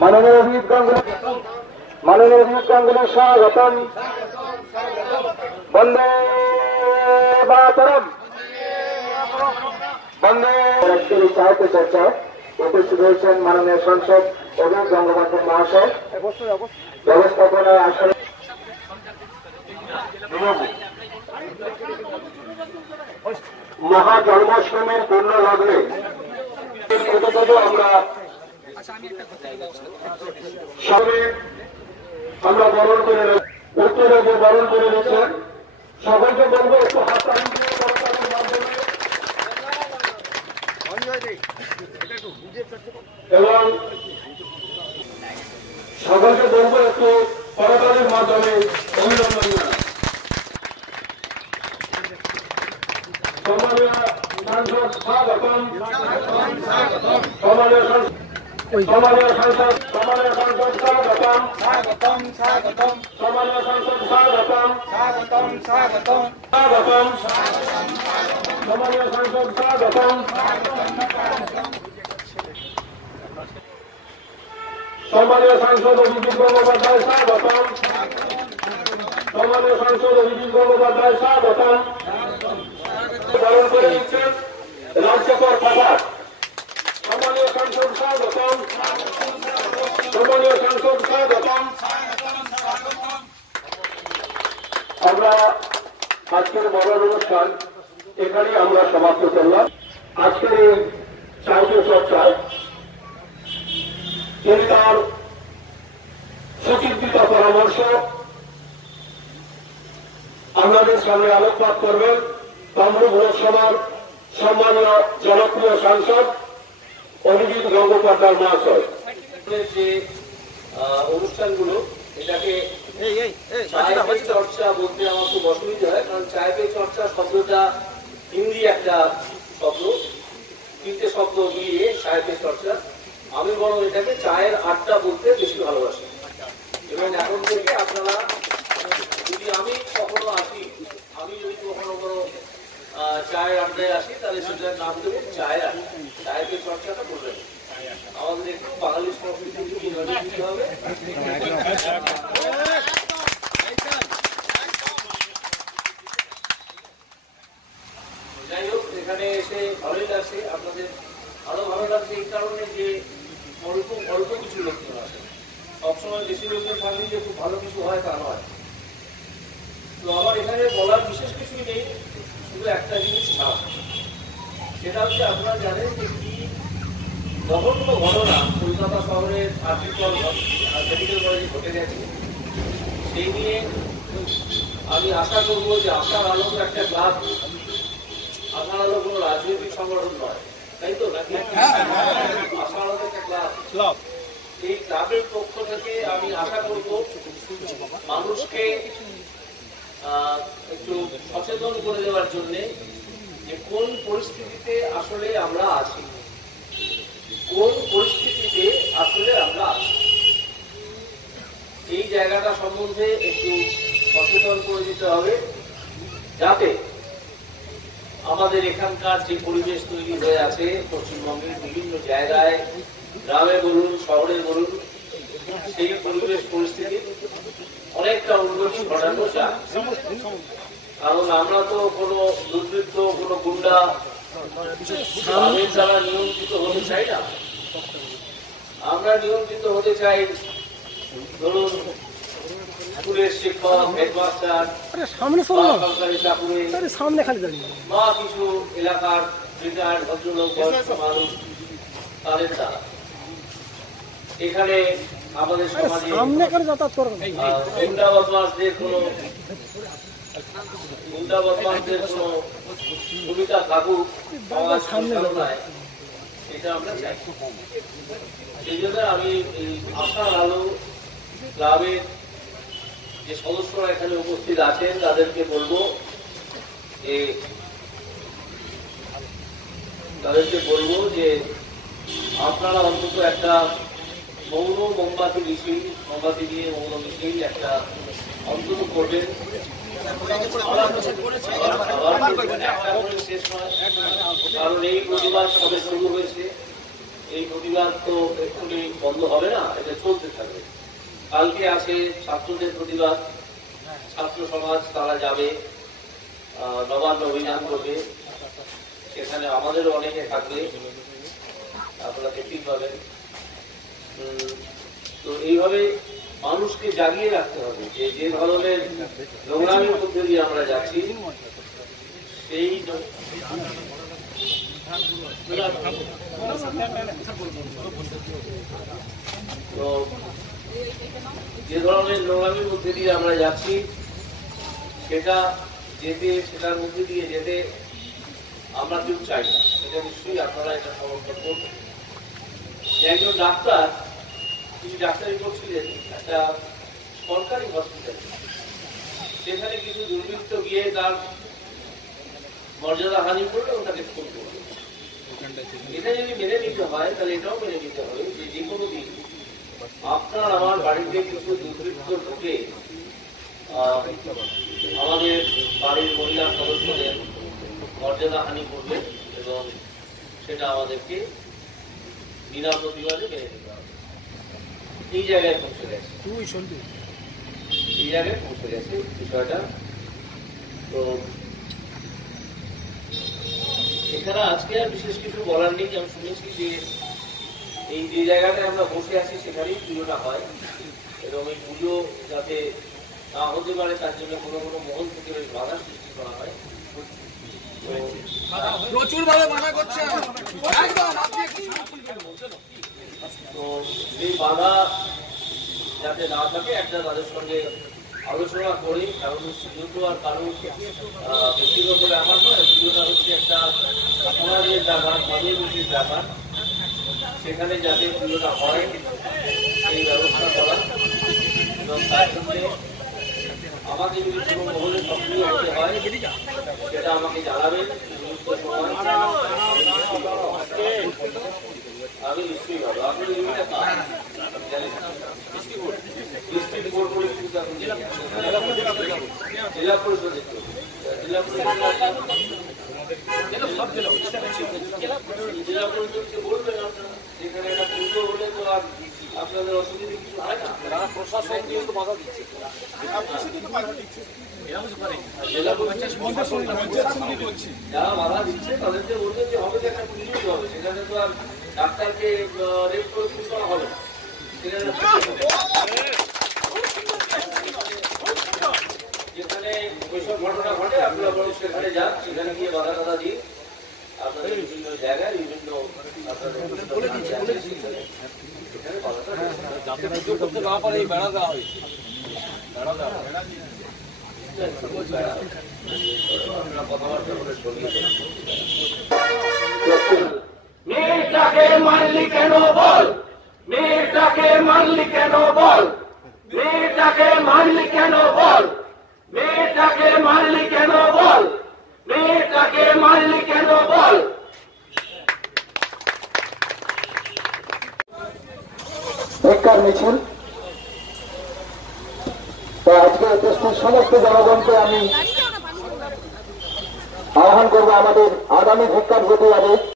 মাননীয় অভিজিৎ গাঙ্গুলি স্বাগতম। বন্দে মাতরম। বন্দে। সাহিত্য চর্চা উপস্থিত হয়েছেন মাননীয় সাংসদ অভিজিৎ গঙ্গোপাধ্যায় মহাশয়। ব্যবস্থাপনায় আসলে মহা জন্মাষ্টমীর পূর্ণ লগ্নে আমরা বরণ করে উত্তরে যে বরণ করে নিচ্ছেন সকলকে বলবো একটু হাত এবং সকলকে বলবো একটু করতালির মাধ্যমে অভিনন্দন জানাই। সম্মানীয় সাংসদ স্বাগতম। সম্মানীয় সাংসদ স্বাগতম। সম্মানীয় সাংসদ স্বাগতম। সম্মানীয় সাংসদ স্বাগতম। সম্মানীয় সাংসদ অভিজিৎ গঙ্গোপাধ্যায় স্বাগতম। সম্মানীয় সাংসদ অভিজিৎ গঙ্গোপাধ্যায় স্বাগতম। বরণ করে নিচ্ছেন রাজ্যকর প্রভাত। সম্মানীয় সাংসদ স্বাগতম। সম্মানীয় সাংসদ স্বাগতম। আমরা আজকের বড় অনুষ্ঠান এখানেই আমরা সমাপ্ত করলাম। আজকের এই সাহিত্য চর্চায় তিনি তার সুচিন্তিত পরামর্শ আপনাদের সামনে আলোকপাত করবেন কামরূপ লোকসভার সম্মানীয় জনপ্রিয় সাংসদ অভিজিৎ গঙ্গোপাধ্যায় মহাশয়। যে অনুষ্ঠানগুলো এটাকে চায় পে চর্চা বলতে আমার খুব অসুবিধা হয়, কারণ চায় পে চর্চা শব্দটা হিন্দি একটা শব্দ, তিনটে শব্দ মিলিয়ে চায় পে চর্চা। আমি বরং এটাকে চায়ের আড্ডা বলতে বেশি ভালোবাসি। এবং এখন থেকে আপনারা যদি আমি কখনো আসি, আমি যদি কখনো কোনো চায়ের আড্ডায় আসি তাহলে সেটার নাম দেবো চায়ের আড্ডা। চায় পে চর্চাটা করবেন। আমাদের একটু বাঙালি সংস্কৃতি দিতে হবে। যাই হোক, এখানে এসে ভালোই লাগছে, আপনাদের আরো ভালো লাগছে এই কারণে যে অল্প কিছু লোকজন আছে। সবসময় বেশি লোকজন থাকলে যে খুব ভালো কিছু হয় তা নয়। তো আমার এখানে বলার বিশেষ কিছুই নেই, শুধু একটা জিনিস ছাড়া, সেটা হচ্ছে আপনারা জানেন যে কি জঘন্য ঘটনা কলকাতা শহরের আর্টিকল মেডিকেল কলেজে ঘটে গেছে। সেই নিয়ে আমি আশা করবো যে আশার আলো একটা ক্লাব, আশার আলো কোনো রাজনৈতিক সংগঠন নয়, তাই তো নাকি? আশার আলো একটা ক্লাব। এই ক্লাবের পক্ষ থেকে আমি আশা করব মানুষকে একটু সচেতন করে দেওয়ার জন্য যে কোন পরিস্থিতিতে আসলে আমরা আছি, কোন পরিস্থিতিতে আসলে আমরা আছি, এই জায়গাটা সম্বন্ধে একটু সচেতন করে দিতে হবে, যাতে আমাদের এখানকার যে পরিবেশ তৈরি হয়ে আছে পশ্চিমবঙ্গের বিভিন্ন জায়গায়, গ্রামে বলুন শহরে বলুন, সেই পরিবেশ পরিস্থিতি অনেকটা উন্নতি ঘটানো যায়। কারণ আমরা তো কোনো দুর্বৃত্ত, কোনো গুন্ডা তাদের দ্বারা নিয়ন্ত্রিত হতে চাই না। আমরা নিয়ন্ত্রিত হতে চাই ধরুন স্কুলের শিক্ষক, হেডমাস্টার, সরকারি চাকুরি বা কিছু এলাকার রিটায়ার্ড ভদ্রলোক, বয়স্ক মানুষ, তাদের দ্বারা। এখানে আমাদের সমাজে গুন্ডা বদমাশদের কোনো ভূমিকা থাকুক নয়, এটা আমরা চাই। সেই জন্য আমি এই আশার আলো ক্লাবের যে সদস্যরা এখানে উপস্থিত আছেন তাদেরকে বলবো যে আপনারা অন্তত একটা মৌন মোমবাতি দিয়ে মৌন মিছিল একটা অন্তত করবেন। কারণ এই প্রতিবাদ সবে শুরু হয়েছে, এই প্রতিবাদ তো এক্ষুনি বন্ধ হবে না, এটা চলতে থাকবে। কালকে আছে ছাত্রদের প্রতিবাদ, ছাত্র সমাজ তারা যাবে, নবান্ন অভিযান করবে, সেখানে আমাদেরও অনেকে থাকবে, আপনারা দেখতেই পাবেন। তো এইভাবে মানুষকে জাগিয়ে রাখতে হবে যে যে ধরনের নোংরামির মধ্যে দিয়ে আমরা যাচ্ছি সেই তো যে ধরনের নোংরামির মধ্যে দিয়ে আমরা যাচ্ছি সেটার মধ্যে দিয়ে যেতে আমরা কেউ চাই না। এটা নিশ্চয়ই আপনারা এটা সমর্থন করবেন। একজন ডাক্তার তিনি ডাক্তারি করছিলেন একটা সরকারি হসপিটালে, সেখানে কিছু দুর্বৃত্ত গিয়ে তার মর্যাদা হানি করলে ওটাকে খুন করবে। এটা যদি মেনে নিতে হয় তাহলে এটাও মেনে নিতে হবে যে কোনো দিন আপনার আমার বাড়িতে কিছু দুর্বৃত্ত ঢুকে আমাদের বাড়ির মহিলা সদস্যদের মর্যাদা হানি করবে এবং সেটা আমাদেরকে বিনা প্রতিবাদে মেনে নিতে হবে। এই জায়গায় পৌঁছে গেছে, বিষয়টা। তো এখানে আজকে আর বিশেষ কিছু বলার নেই। আমি শুনেছি যে এই যে জায়গাটায় আমরা বসে আছি সেখানেই পুজোটা হয় এবং এই পুজো যাতে না হতে পারে তার জন্য কোনো কোনো মহল থেকে বাধা সৃষ্টি করা হয়। প্রচুর ভাবে মানা করছে। তো এই বাধা যাতে না থাকে একটা তাদের সঙ্গে আলোচনা করে, কারণ পুজো তো আর কারণ ব্যক্তিগত ব্যাপার নয়, পুজোটা হচ্ছে একটা সমাজের ব্যাপার, মানুষের ব্যাপার। সেখানে যাতে পুজোটা হয় এই ব্যবস্থা করা এবং তার সঙ্গে আমাকে যদি কোনো মহলে সক্রিয় হতে হয় সেটা আমাকে জানাবেন। আমি নিশ্চয়ই ভালো আপনি জেলা পরিষদ জেলা পরিষদকে বলবেন আপনারা, যেখানে একটা পুজো হলে তো আর আপনাদের অসুবিধা কিছু হয় না। প্রশাসন দিয়ে তো বাধা দিচ্ছে, যারা বাধা দিচ্ছে তাদেরকে বলবেন যে হবে যে একটা পুজোই হবে, সেখানে তো আর ডাক্তারকে রেপ করে পুজো করা হবে না। যেখানে ওইসব ঘটনা ঘটে আপনারা বরং সেখানে যান, সেখানে গিয়ে বাধা টাধা দিয়ে আপনাদের বিভিন্ন জায়গায় বিভিন্ন যাতে পুজো করতে না পারে এই বেড়া দেওয়া হয়েছে। কথাবার্তা করে মেয়েটাকে মারলি কেন বল, মেয়েটাকে মারলি কেন বল, মেয়েটাকে মারলি কেন বল, মেয়েটাকে মারলি কেন বল, মেয়েটাকে মারলি কেন বল। ধিক্কার মিছিল। তো আজকে উপস্থিত সমস্ত জনগণকে আমি আহ্বান করবো আমাদের আগামী ধিক্কার প্রতিবাদে